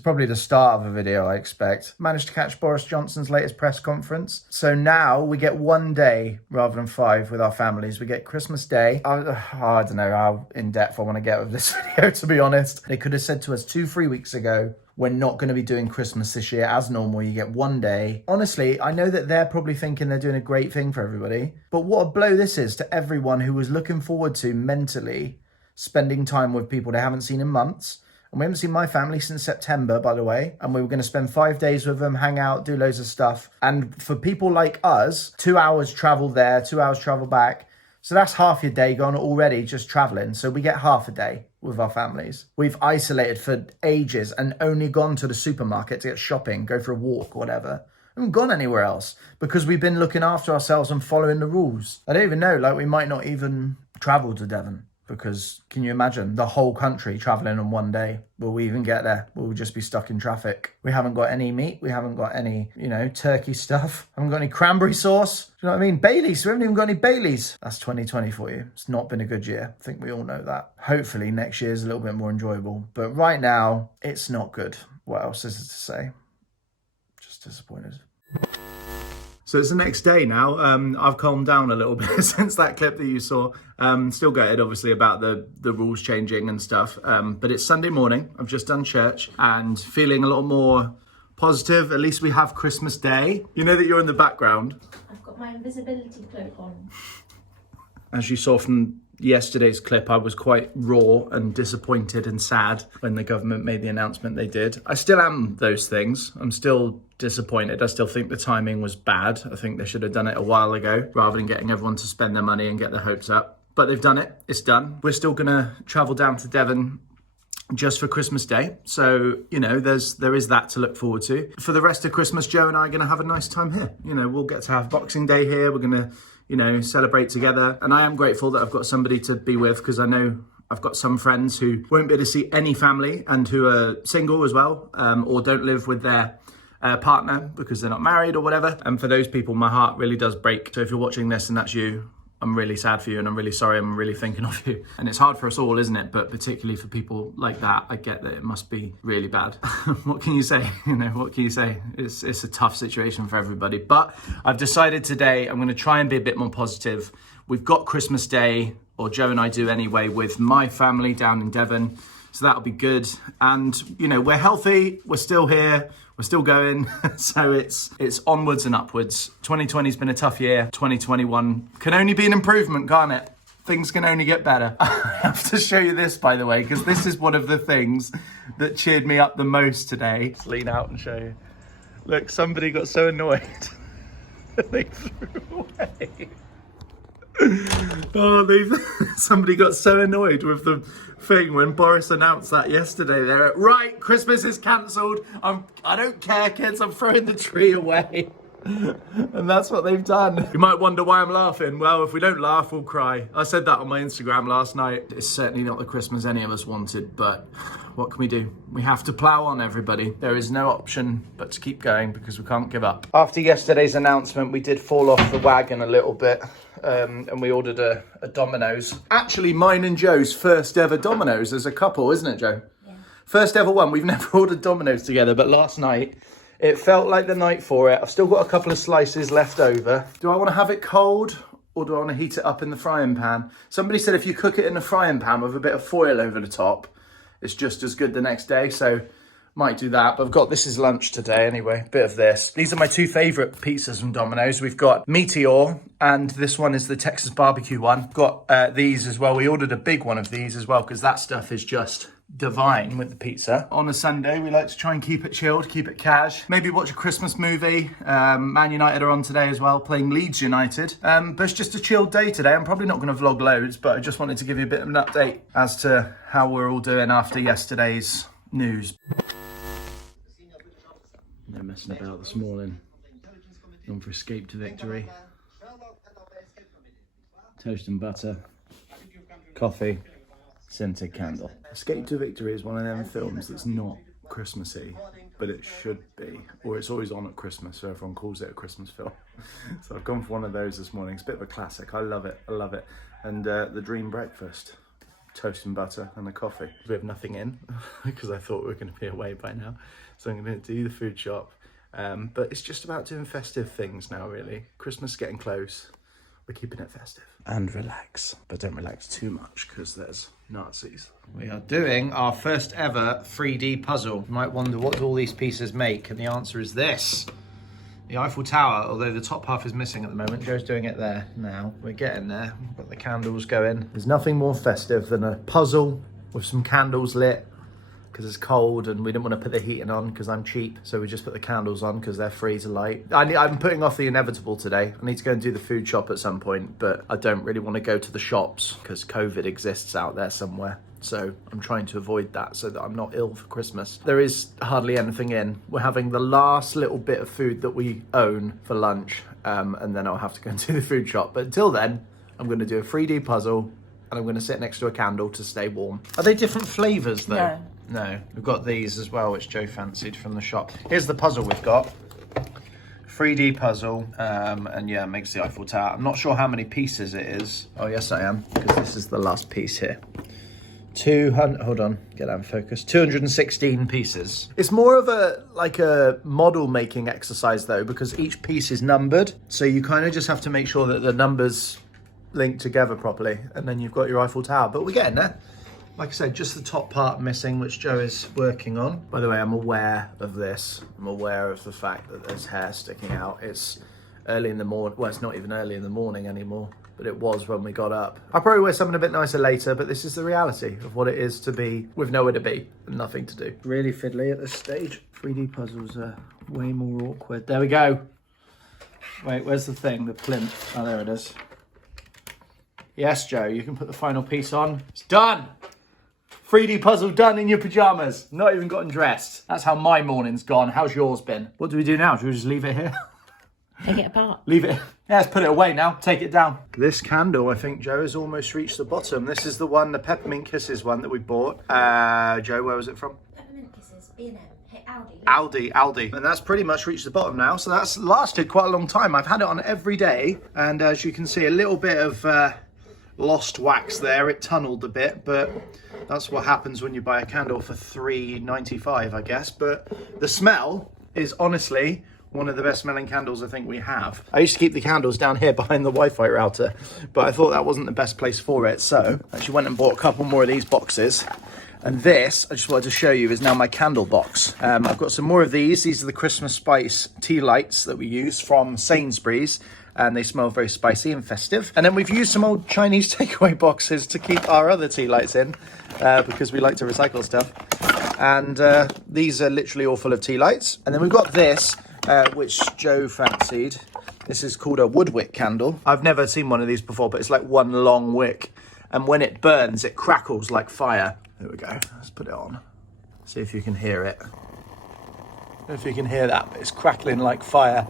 probably the start of a video, I expect. Managed to catch Boris Johnson's latest press conference. So now we get 1 day rather than 5 with our families. We get Christmas Day. I don't know how in depth I want to get with this video, to be honest. They could have said to us 2-3 weeks ago, we're not going to be doing Christmas this year as normal. You get 1 day. Honestly, I know that they're probably thinking they're doing a great thing for everybody. But what a blow this is to everyone who was looking forward to mentally spending time with people they haven't seen in months. And we haven't seen my family since September, by the way. And we were going to spend 5 days with them, hang out, do loads of stuff. And for people like us, 2 hours travel there, 2 hours travel back. So that's half your day gone already just traveling. So we get half a day with our families. We've isolated for ages and only gone to the supermarket to get shopping, go for a walk, whatever. We haven't gone anywhere else because we've been looking after ourselves and following the rules. I don't even know, like we might not even travel to Devon. Because can you imagine the whole country traveling on 1 day? Will we even get there? Will we just be stuck in traffic? We haven't got any meat. We haven't got any, turkey stuff. Haven't got any cranberry sauce. Do you know what I mean? Baileys. We haven't even got any Baileys. That's 2020 for you. It's not been a good year. I think we all know that. Hopefully next year is a little bit more enjoyable. But right now, it's not good. What else is it to say? Just disappointed. So it's the next day now. I've calmed down a little bit since that clip that you saw. Still gutted, obviously, about the rules changing and stuff. But it's Sunday morning. I've just done church and feeling a lot more positive. At least we have Christmas Day. You know that you're in the background. I've got my invisibility cloak on. As you saw from yesterday's clip, I was quite raw and disappointed and sad when the government made the announcement they did. I still am those things. I'm still disappointed. I still think the timing was bad. I think they should have done it a while ago rather than getting everyone to spend their money and get their hopes up. But they've done it. It's done. We're still going to travel down to Devon just for Christmas Day. So, there is that to look forward to. For the rest of Christmas, Joe and I are going to have a nice time here. We'll get to have Boxing Day here. We're going to celebrate together. And I am grateful that I've got somebody to be with because I know I've got some friends who won't be able to see any family and who are single as well, or don't live with their partner because they're not married or whatever. And for those people, my heart really does break. So if you're watching this and that's you, I'm really sad for you and I'm really sorry. I'm really thinking of you. And it's hard for us all, isn't it? But particularly for people like that, I get that it must be really bad. What can you say? What can you say? It's a tough situation for everybody. But I've decided today I'm going to try and be a bit more positive. We've got Christmas Day, or Joe and I do anyway, with my family down in Devon. So that'll be good. And, we're healthy. We're still here. We're still going. So it's onwards and upwards. 2020's been a tough year. 2021 can only be an improvement, can't it? Things can only get better. I have to show you this, by the way, because this is one of the things that cheered me up the most today. Let's lean out and show you. Look, somebody got so annoyed that they threw away. Somebody got so annoyed with the thing when Boris announced that yesterday. They're like, right, Christmas is cancelled. I don't care, kids. I'm throwing the tree away. And that's what they've done. You might wonder why I'm laughing. Well, if we don't laugh, we'll cry. I said that on my Instagram last night. It's certainly not the Christmas any of us wanted, but what can we do? We have to plough on, everybody. There is no option but to keep going because we can't give up. After yesterday's announcement, we did fall off the wagon a little bit. And we ordered a Domino's. Actually, mine and Joe's first ever Domino's as a couple, isn't it, Joe? Yeah. First ever one. We've never ordered Domino's together, but last night, it felt like the night for it. I've still got a couple of slices left over. Do I want to have it cold or do I want to heat it up in the frying pan? Somebody said if you cook it in the frying pan with a bit of foil over the top, it's just as good the next day. So might do that, but I've got, this is lunch today anyway, bit of this. These are my two favourite pizzas from Domino's. We've got Meteor, and this one is the Texas barbecue one. Got these as well. We ordered a big one of these as well, because that stuff is just divine with the pizza. On a Sunday, we like to try and keep it chilled, keep it cash. Maybe watch a Christmas movie. Man United are on today as well, playing Leeds United. But it's just a chilled day today. I'm probably not going to vlog loads, but I just wanted to give you a bit of an update as to how we're all doing after yesterday's news. They're messing about this morning. Gone for escape to victory. Toast and butter. Coffee. Scented candle. Escape to Victory is one of them films that's not Christmassy, but it should be. Or it's always on at Christmas, so everyone calls it a Christmas film. So I've gone for one of those this morning. It's a bit of a classic. I love it. I love it. And The Dream Breakfast. toast and butter and a coffee. We have nothing in because I thought we were going to be away by now. So I'm going to do the food shop. But it's just about doing festive things now, really. Christmas getting close. We're keeping it festive. And relax. But don't relax too much because there's Nazis. We are doing our first ever 3D puzzle. You might wonder, what do all these pieces make? And the answer is this. The Eiffel Tower, although the top half is missing at the moment. Joe's doing it there now. We're getting there. We've got the candles going. There's nothing more festive than a puzzle with some candles lit because it's cold and we didn't want to put the heating on because I'm cheap. So we just put the candles on because they're free to light. I'm putting off the inevitable today. I need to go and do the food shop at some point, but I don't really want to go to the shops because COVID exists out there somewhere. So I'm trying to avoid that so that I'm not ill for Christmas. There is hardly anything in. We're having the last little bit of food that we own for lunch, and then I'll have to go and do the food shop. But until then, I'm going to do a 3D puzzle and I'm going to sit next to a candle to stay warm. Are they different flavours though? No. No. We've got these as well, which Joe fancied from the shop. Here's the puzzle we've got. 3D puzzle, and yeah, it makes the Eiffel Tower. I'm not sure how many pieces it is. Oh yes, I am, because this is the last piece here. 200, hold on, get that in focus. 216 pieces. It's more of a model making exercise though, because each piece is numbered. So you kind of just have to make sure that the numbers link together properly, and then you've got your Eiffel Tower. But we're getting there. Like I said, just the top part missing, which Joe is working on. By the way, I'm aware of this. I'm aware of the fact that there's hair sticking out. It's early in the morning. Well, it's not even early in the morning anymore, but it was when we got up. I'll probably wear something a bit nicer later, but this is the reality of what it is to be with nowhere to be and nothing to do. Really fiddly at this stage. 3D puzzles are way more awkward. There we go. Wait, where's the thing? The plinth. Oh, there it is. Yes, Joe, you can put the final piece on. It's done. 3D puzzle done in your pajamas. Not even gotten dressed. That's how my morning's gone. How's yours been? What do we do now? Do we just leave it here? Take it apart. Leave it. Yeah, let's put it away now. Take it down. This candle, I think, Joe, has almost reached the bottom. This is the one, the Peppermint Kisses one that we bought. Joe, where was it from? Peppermint Kisses, B&M, hey, Aldi. Aldi. And that's pretty much reached the bottom now. So that's lasted quite a long time. I've had it on every day. And as you can see, a little bit of lost wax there. It tunneled a bit, but that's what happens when you buy a candle for $3.95, I guess. But the smell is honestly one of the best smelling candles I think we have. I used to keep the candles down here behind the Wi-Fi router, but I thought that wasn't the best place for it. So I actually went and bought a couple more of these boxes. And this, I just wanted to show you, is now my candle box. I've got some more of these. These are the Christmas spice tea lights that we use from Sainsbury's. And they smell very spicy and festive. And then we've used some old Chinese takeaway boxes to keep our other tea lights in, because we like to recycle stuff. And these are literally all full of tea lights. And then we've got this, which Joe fancied. This is called a wood wick candle. I've never seen one of these before, but it's like one long wick. And when it burns, it crackles like fire. There we go. Let's put it on. See if you can hear it. If you can hear that, it's crackling like fire.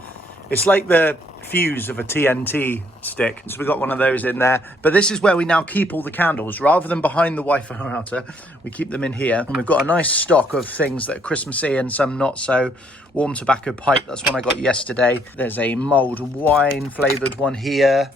It's like the fuse of a TNT stick. So we got one of those in there. But this is where we now keep all the candles. Rather than behind the Wi-Fi router, we keep them in here. And we've got a nice stock of things that are Christmassy and some not so. Warm tobacco pipe, that's one I got yesterday. There's a mulled wine flavoured one here.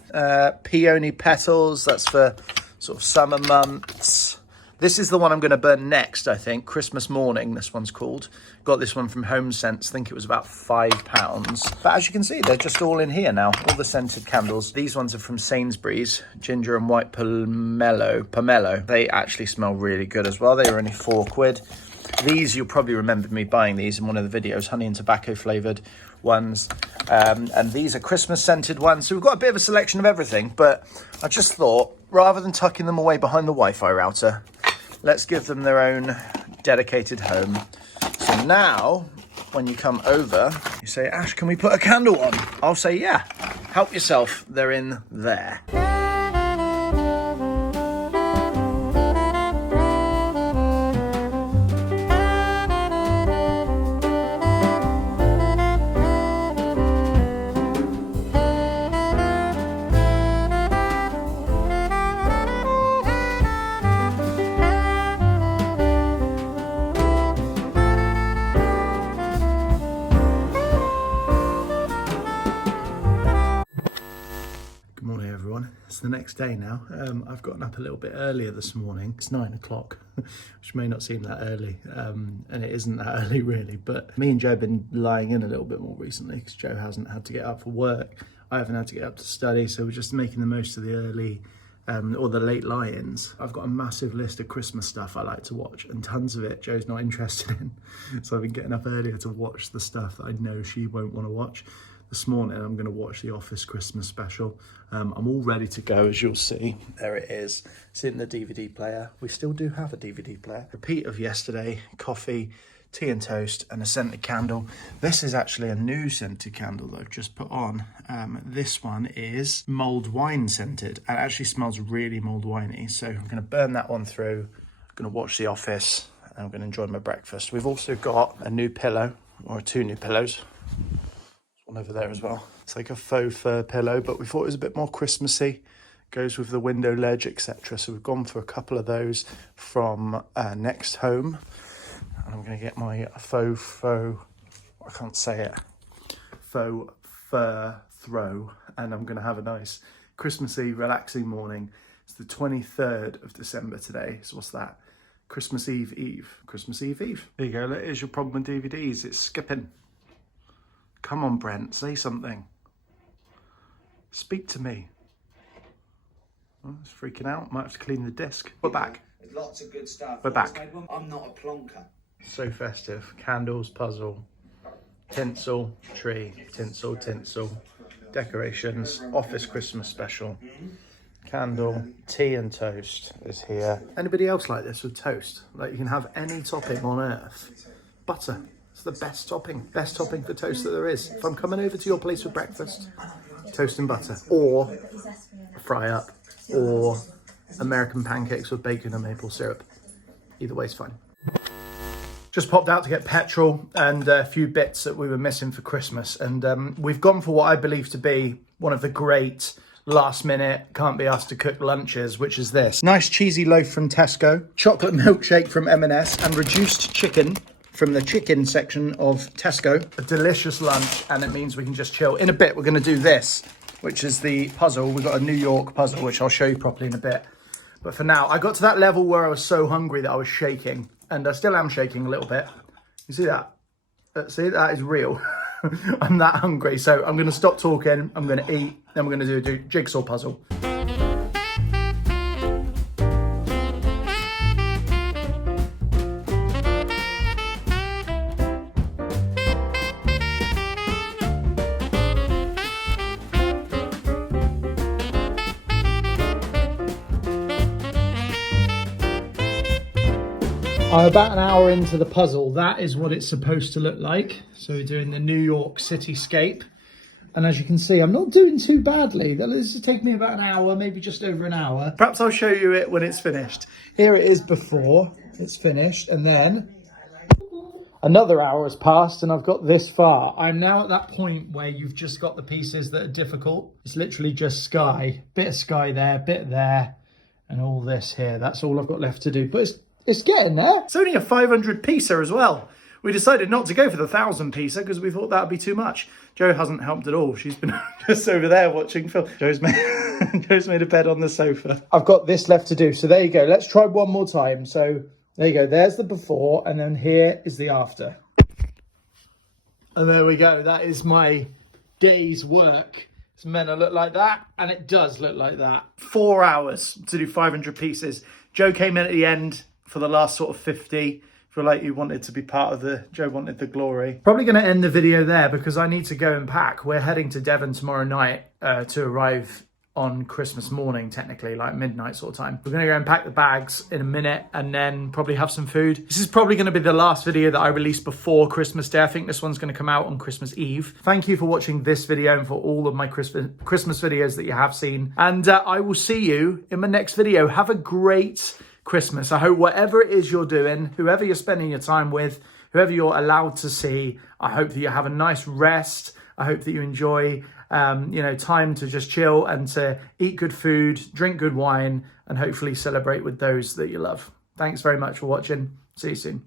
Peony petals, that's for sort of summer months. This is the one I'm going to burn next, I think. Christmas morning, this one's called. Got this one from Home Sense. I think it was about £5. But as you can see, they're just all in here now. All the scented candles. These ones are from Sainsbury's. Ginger and white pomelo. They actually smell really good as well. They were only £4. These, you'll probably remember me buying these in one of the videos. Honey and tobacco flavoured ones. And these are Christmas scented ones. So we've got a bit of a selection of everything. But I just thought, rather than tucking them away behind the Wi-Fi router, let's give them their own dedicated home. So now, when you come over, you say, Ash, can we put a candle on? I'll say, yeah, help yourself. They're in there. next day now. I've gotten up a little bit earlier this morning. It's 9 o'clock, which may not seem that early, and it isn't that early really, but me and Joe have been lying in a little bit more recently because Joe hasn't had to get up for work. I haven't had to get up to study, so we're just making the most of the early or the late lie-ins. I've got a massive list of Christmas stuff I like to watch, and tons of it Joe's not interested in. So I've been getting up earlier to watch the stuff that I know she won't want to watch. This morning I'm going to watch The Office Christmas special. I'm all ready to go, as you'll see. There it is. It's in the DVD player. We still do have a DVD player. Repeat of yesterday, coffee, tea and toast, and a scented candle. This is actually a new scented candle that I've just put on. This one is mulled wine scented, and it actually smells really mulled winey. So I'm going to burn that one through. I'm going to watch The Office, and I'm going to enjoy my breakfast. We've also got a new pillow, or 2 new pillows. There's one over there as well. It's like a faux fur pillow, but we thought it was a bit more Christmassy. Goes with the window ledge, etc. So we've gone for a couple of those from Next Home. And I'm going to get my faux fur throw, and I'm going to have a nice Christmassy, relaxing morning. It's the 23rd of December today, so what's that? Christmas Eve. Christmas Eve. There you go, that is your problem with DVDs, it's skipping. Come on, Brent, say something. Speak to me. Oh, it's freaking out, might have to clean the disc. We're back. There's lots of good stuff. We're back. I'm not a plonker. So festive. Candles, puzzle, tinsel, tree, tinsel, decorations, Office Christmas special, candle, tea and toast is here. Anybody else like this with toast? Like, you can have any topping on earth. Butter. It's the best topping for toast that there is. If I'm coming over to your place for breakfast, toast and butter, or a fry up, or American pancakes with bacon and maple syrup. Either way is fine. Just popped out to get petrol and a few bits that we were missing for Christmas. And we've gone for what I believe to be one of the great last minute, can't be asked to cook lunches, which is this. Nice cheesy loaf from Tesco, chocolate milkshake from M&S, and reduced chicken from the chicken section of Tesco. A delicious lunch, and it means we can just chill. In a bit, we're going to do this, which is the puzzle. We've got a New York puzzle, which I'll show you properly in a bit. But for now, I got to that level where I was so hungry that I was shaking. And I still am shaking a little bit. You see that? See, that is real. I'm that hungry. So I'm going to stop talking. I'm going to eat. Then we're going to do a jigsaw puzzle. I'm about an hour into the puzzle. That is what it's supposed to look like. So we're doing the New York cityscape. And as you can see, I'm not doing too badly. This will take me about an hour, maybe just over an hour. Perhaps I'll show you it when it's finished. Here it is before it's finished. And then another hour has passed and I've got this far. I'm now at that point where you've just got the pieces that are difficult. It's literally just sky. Bit of sky there, bit there, and all this here. That's all I've got left to do. But it's getting there. It's only a 500 piecer as well. We decided not to go for the 1,000 piecer because we thought that would be too much. Jo hasn't helped at all. She's been just over there watching film. Jo's made a bed on the sofa. I've got this left to do. So there you go. Let's try one more time. So there you go. There's the before, and then here is the after. And there we go. That is my day's work. It's meant to look like that, and it does look like that. 4 hours to do 500 pieces. Jo came in at the end for the last sort of 50. Feel like you wanted to be part of Jo wanted the glory. Probably going to end the video there because I need to go and pack. We're heading to Devon tomorrow night to arrive on Christmas morning, technically, like midnight sort of time. We're going to go and pack the bags in a minute and then probably have some food. This is probably going to be the last video that I release before Christmas Day. I think this one's going to come out on Christmas Eve. Thank you for watching this video and for all of my Christmas videos that you have seen. And I will see you in my next video. Have a great Christmas. I hope whatever it is you're doing, whoever you're spending your time with, whoever you're allowed to see, I hope that you have a nice rest. I hope that you enjoy, time to just chill and to eat good food, drink good wine, and hopefully celebrate with those that you love. Thanks very much for watching. See you soon.